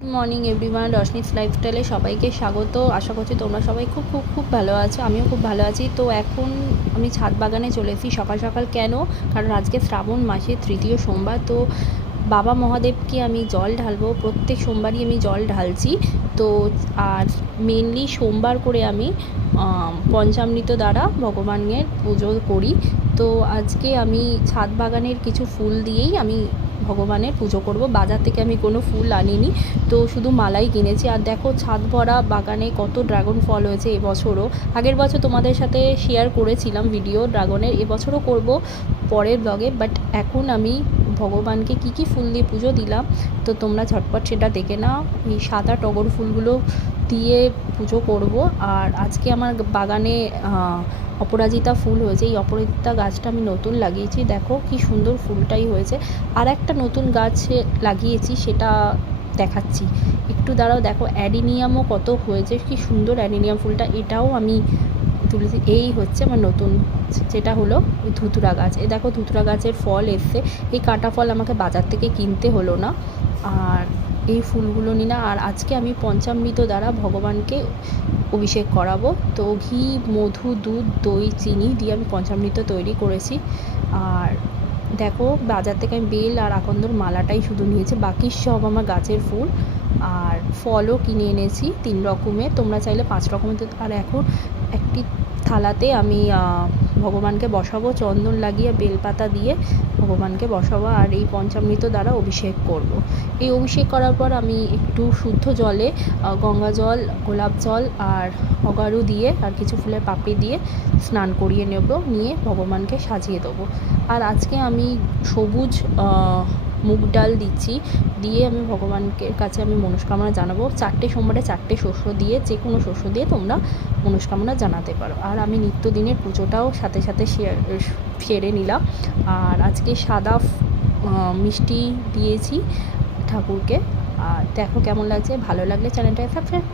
Good morning everyone, রশনিস লাইফস্টাইলে সবাইকে স্বাগত। আশা করছি তোমরা সবাই খুব খুব খুব ভালো আছো। আমিও খুব ভালো আছি। তো এখন আমি ছাদ বাগানে চলে এসেছি সকাল সকাল। কেন? কারণ আজকে শ্রাবণ মাসের তৃতীয় সোমবার। তো বাবা মহাদেবকে আমি জল ঢালবো। প্রত্যেক সোমবারই আমি জল ঢালছি। তো আর মেনলি সোমবার করে আমি পঞ্চামৃত দ্বারা ভগবানের পুজো করি। তো আজকে আমি ছাদ বাগানের কিছু ফুল দিয়েই আমি ভগবানের পুজো করব। বাজার থেকে আমি কোনো ফুল আনিনি, তো শুধু মালাই কিনেছি। আর দেখো ছাদ ভরা বাগানে কত ড্রাগন ফল হয়েছে এবছরও। আগের বছর তোমাদের সাথে শেয়ার করেছিলাম ভিডিও ড্রাগনের, এবছরও করব পরের ব্লগে। বাট এখন আমি ভগবানকে কি কি ফুল দিয়ে পুজো দিলাম তো তোমরা ঝটপট সেটা দেখে নাও। এই সাদা টগর ফুলগুলো দিয়ে পুজো করব। আর আজকে আমার বাগানে অপরাজিতা ফুল হয়েছে। এই অপরাজিতা গাছটা আমি নতুন লাগিয়েছি, দেখো কি সুন্দর ফুলটাই হয়েছে। আর একটা নতুন গাছ লাগিয়েছি, সেটা দেখাচ্ছি একটু দাঁড়াও। দেখো অ্যাডিনিয়ামও কত হয়েছে, কি সুন্দর অ্যাডিনিয়াম ফুলটা, এটাও আমি তুলেছি। এই হচ্ছে আমার নতুন, যেটা হলো ওই ধুতুরা গাছ। এ দেখো ধুতুরা গাছের ফল এসছে। এই কাটা ফল আমাকে বাজার থেকে কিনতে হলো না। আর এই ফুলগুলো নিই না। আর আজকে আমি পঞ্চামৃত দ্বারা ভগবানকে অভিষেক করাবো। তো ঘি, মধু, দুধ, দই, চিনি দিয়ে আমি পঞ্চামৃত তৈরি করেছি। আর দেখো বাজার থেকে আমি বেল আর আকন্দর মালাটাই শুধু নিয়েছি, বাকি সব আমার গাছের ফুল। আর ফলও কিনে এনেছি 3 রকমের, তোমরা চাইলে 5 রকমের। আর এখন একটি থালাতে আমি ভগবানকে বসাবো, চন্দন লাগিয়ে বেলপাতা দিয়ে ভগবানকে বসাবো। আর এই পঞ্চামৃত দ্বারা অভিষেক করব। এই অভিষেক করার পর আমি একটু শুদ্ধ জলে গঙ্গা জল, গোলাপ জল আর অগারু দিয়ে আর কিছু ফুলের পাপড়ি দিয়ে স্নান করিয়ে নেব, নিয়ে ভগবানকে সাজিয়ে দেবো। আর আজকে আমি সবুজ মুগ ডাল দিচ্ছি, দিয়ে আমি ভগবানকে কাছে আমি মনস্কামনা জানাবো। 4টে সোমবারে 4টে শস্য দিয়ে, যে কোনো শস্য দিয়ে তোমরা মনস্কামনা জানাতে পারো। আর আমি নিত্যদিনের পুজোটাও সাথে সাথে সেরে নিলাম। আর আজকে সাদা মিষ্টি দিয়েছি ঠাকুরকে। আর দেখো কেমন লাগছে, ভালো লাগলে চ্যানেলটাকে সাবস্ক্রাইব